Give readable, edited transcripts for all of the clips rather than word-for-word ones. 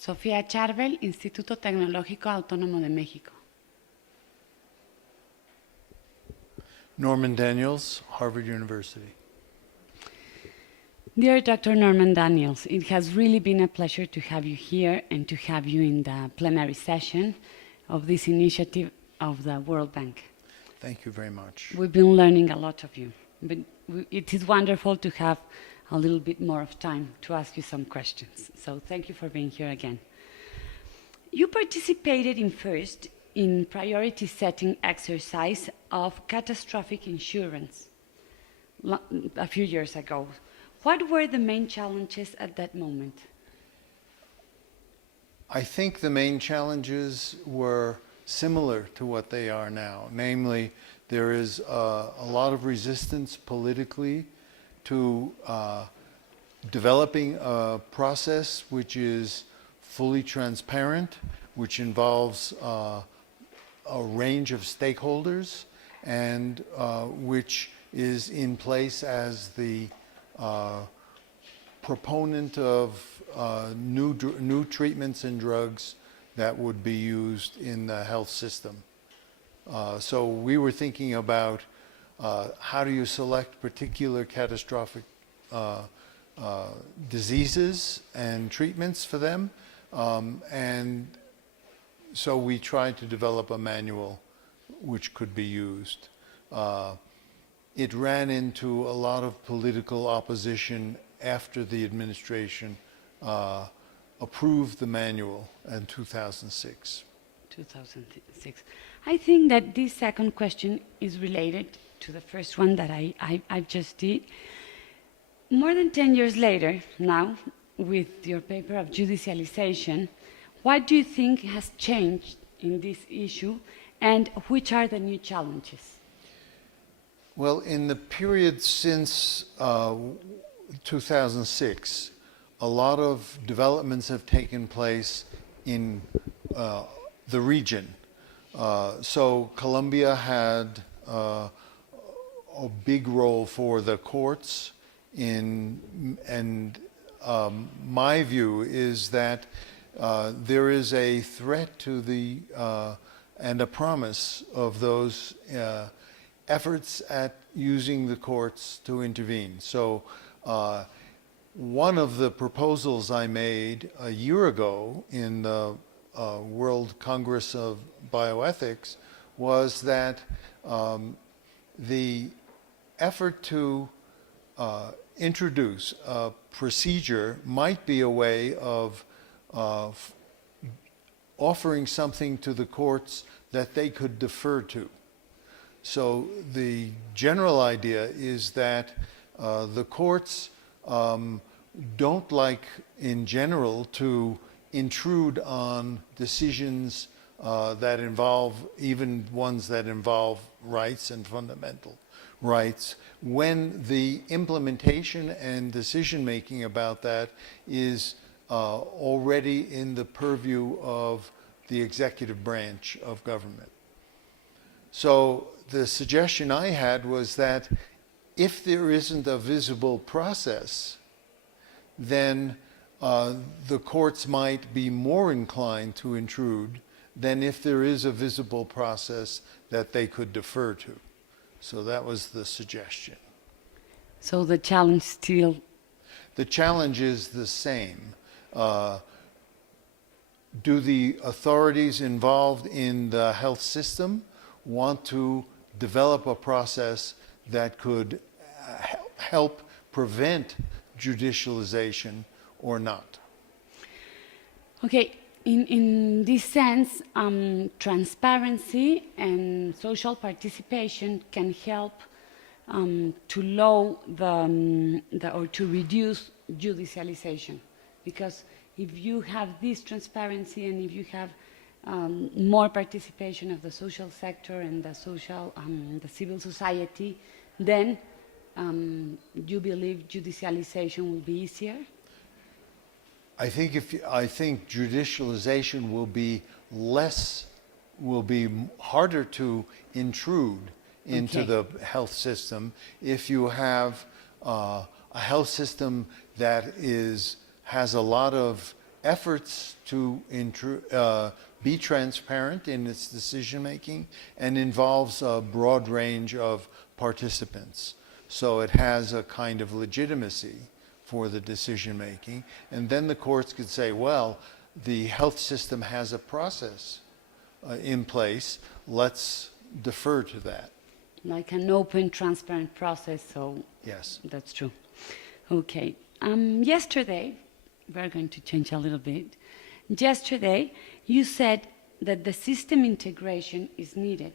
Sofía Charvel, Instituto Tecnológico Autónomo de México. Norman Daniels, Harvard University. Dear Dr. Norman Daniels, it has really been a pleasure to have you here and to have you in the plenary session of this initiative of the World Bank. Thank you very much. We've been learning a lot of you, but it is wonderful to have a little bit more of time to ask you some questions. So thank you for being here again. You participated first in priority setting exercise of catastrophic insurance a few years ago. What were the main challenges at that moment? I think the main challenges were similar to what they are now. Namely, there is a lot of resistance politically to developing a process which is fully transparent, which involves a range of stakeholders, and which is in place as the proponent of new treatments and drugs that would be used in the health system. So we were thinking about how do you select particular catastrophic diseases and treatments for them, and so we tried to develop a manual which could be used. It ran into a lot of political opposition after the administration approved the manual in 2006. 2006. I think that this second question is related to the first one that I just did. More than 10 years later now, with your paper of judicialization, what do you think has changed in this issue, and which are the new challenges? Well, in the period since 2006, a lot of developments have taken place in the region. So Colombia had a big role for the courts and my view is that there is a threat to the and a promise of those efforts at using the courts to intervene. So one of the proposals I made a year ago in the World Congress of Bioethics was that the effort to introduce a procedure might be a way of offering something to the courts that they could defer to. So the general idea is that the courts don't like, in general, to intrude on decisions that involve, even ones that involve rights and fundamental rights, when the implementation and decision making about that is already in the purview of the executive branch of government. So the suggestion I had was that if there isn't a visible process, then the courts might be more inclined to intrude than if there is a visible process that they could defer to. So that was the suggestion. So the challenge still? The challenge is the same. Do the authorities involved in the health system want to develop a process that could help prevent judicialization or not? Okay, in this sense, transparency and social participation can help to lower or to reduce judicialization, because if you have this transparency and if you have more participation of the social sector and the civil society, then you believe judicialization will be easier? I think judicialization will be harder to intrude into the health system if you have a health system that has a lot of efforts to be transparent in its decision making and involves a broad range of participants. So it has a kind of legitimacy for the decision making. And then the courts could say, well, the health system has a process in place. Let's defer to that. Like an open, transparent process, so Yes. that's true. Okay. Yesterday, we're going to change a little bit. Yesterday, you said that the system integration is needed,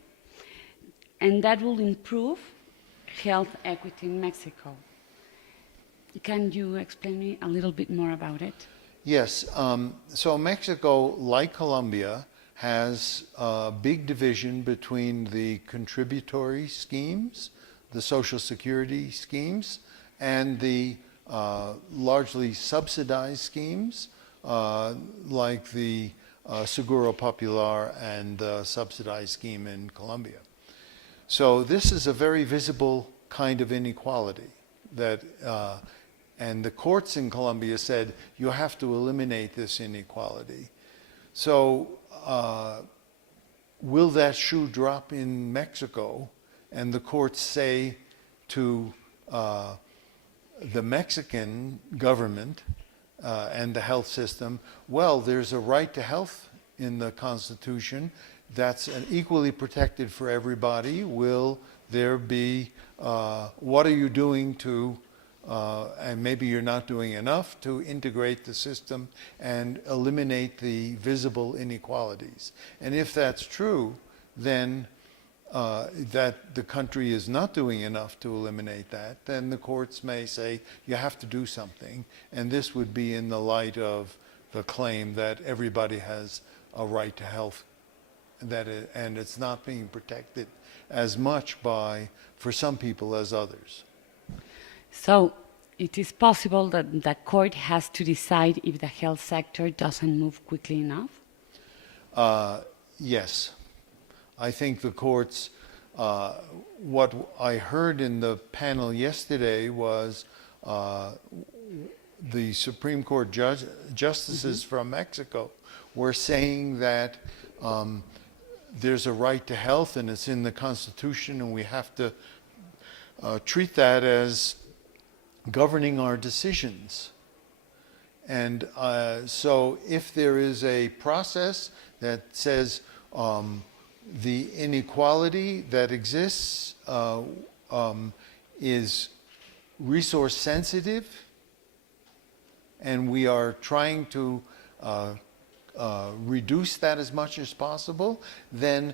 and that will improve health equity in Mexico. Can you explain me a little bit more about it? Yes. So Mexico, like Colombia, has a big division between the contributory schemes, the Social Security schemes, and the largely subsidized schemes, like the Seguro Popular and the subsidized scheme in Colombia. So this is a very visible kind of inequality that, and the courts in Colombia said, you have to eliminate this inequality. So will that shoe drop in Mexico? And the courts say to the Mexican government and the health system, well, there's a right to health in the Constitution that's equally protected for everybody. Will there be, what are you doing to, and maybe you're not doing enough to integrate the system and eliminate the visible inequalities? And if that's true, then that the country is not doing enough to eliminate that, then the courts may say you have to do something. And this would be in the light of the claim that everybody has a right to health, and it's not being protected as much for some people as others. So it is possible that the court has to decide if the health sector doesn't move quickly enough? Yes. I think the courts, what I heard in the panel yesterday was the Supreme Court justices from Mexico were saying that there's a right to health and it's in the Constitution, and we have to treat that as governing our decisions. And so if there is a process that says the inequality that exists is resource sensitive, and we are trying to reduce that as much as possible, then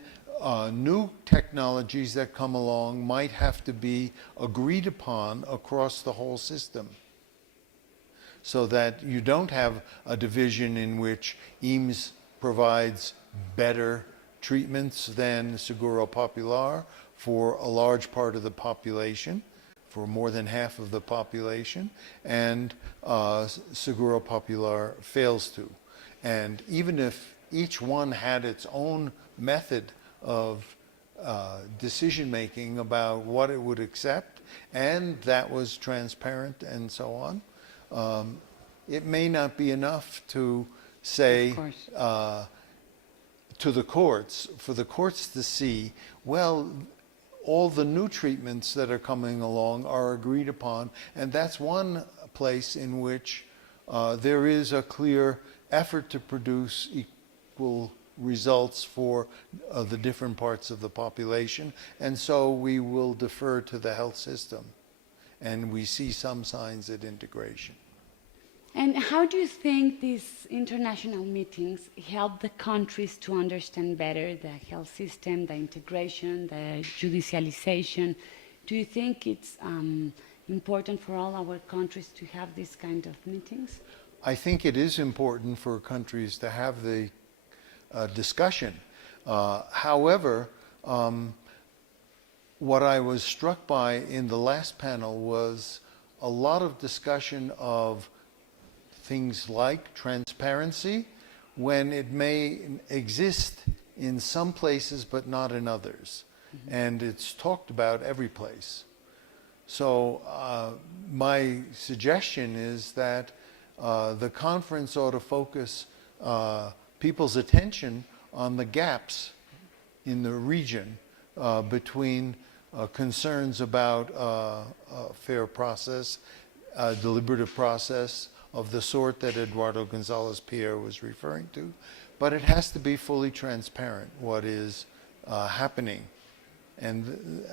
new technologies that come along might have to be agreed upon across the whole system, so that you don't have a division in which EAMS provides better treatments than Seguro Popular for a large part of the population, for more than half of the population, and Seguro Popular fails to. And even if each one had its own method of decision making about what it would accept, and that was transparent and so on, it may not be enough to say to the courts, for the courts to see, well, all the new treatments that are coming along are agreed upon, and that's one place in which there is a clear effort to produce equal results for the different parts of the population, and so we will defer to the health system, and we see some signs of integration. And how do you think these international meetings help the countries to understand better the health system, the integration, the judicialization? Do you think it's important for all our countries to have this kind of meetings? I think it is important for countries to have the discussion. However, what I was struck by in the last panel was a lot of discussion of things like transparency, when it may exist in some places but not in others. Mm-hmm. And it's talked about every place. So my suggestion is that the conference ought to focus people's attention on the gaps in the region between concerns about a fair process, a deliberative process of the sort that Eduardo Gonzalez Pierre was referring to, but it has to be fully transparent what is happening. And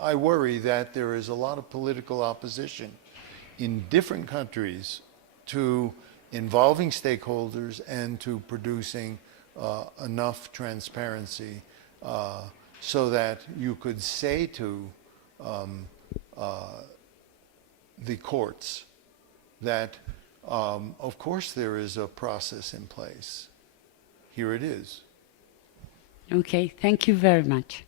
I worry that there is a lot of political opposition in different countries to involving stakeholders and to producing enough transparency so that you could say to the courts that, of course, there is a process in place. Here it is. Okay, thank you very much.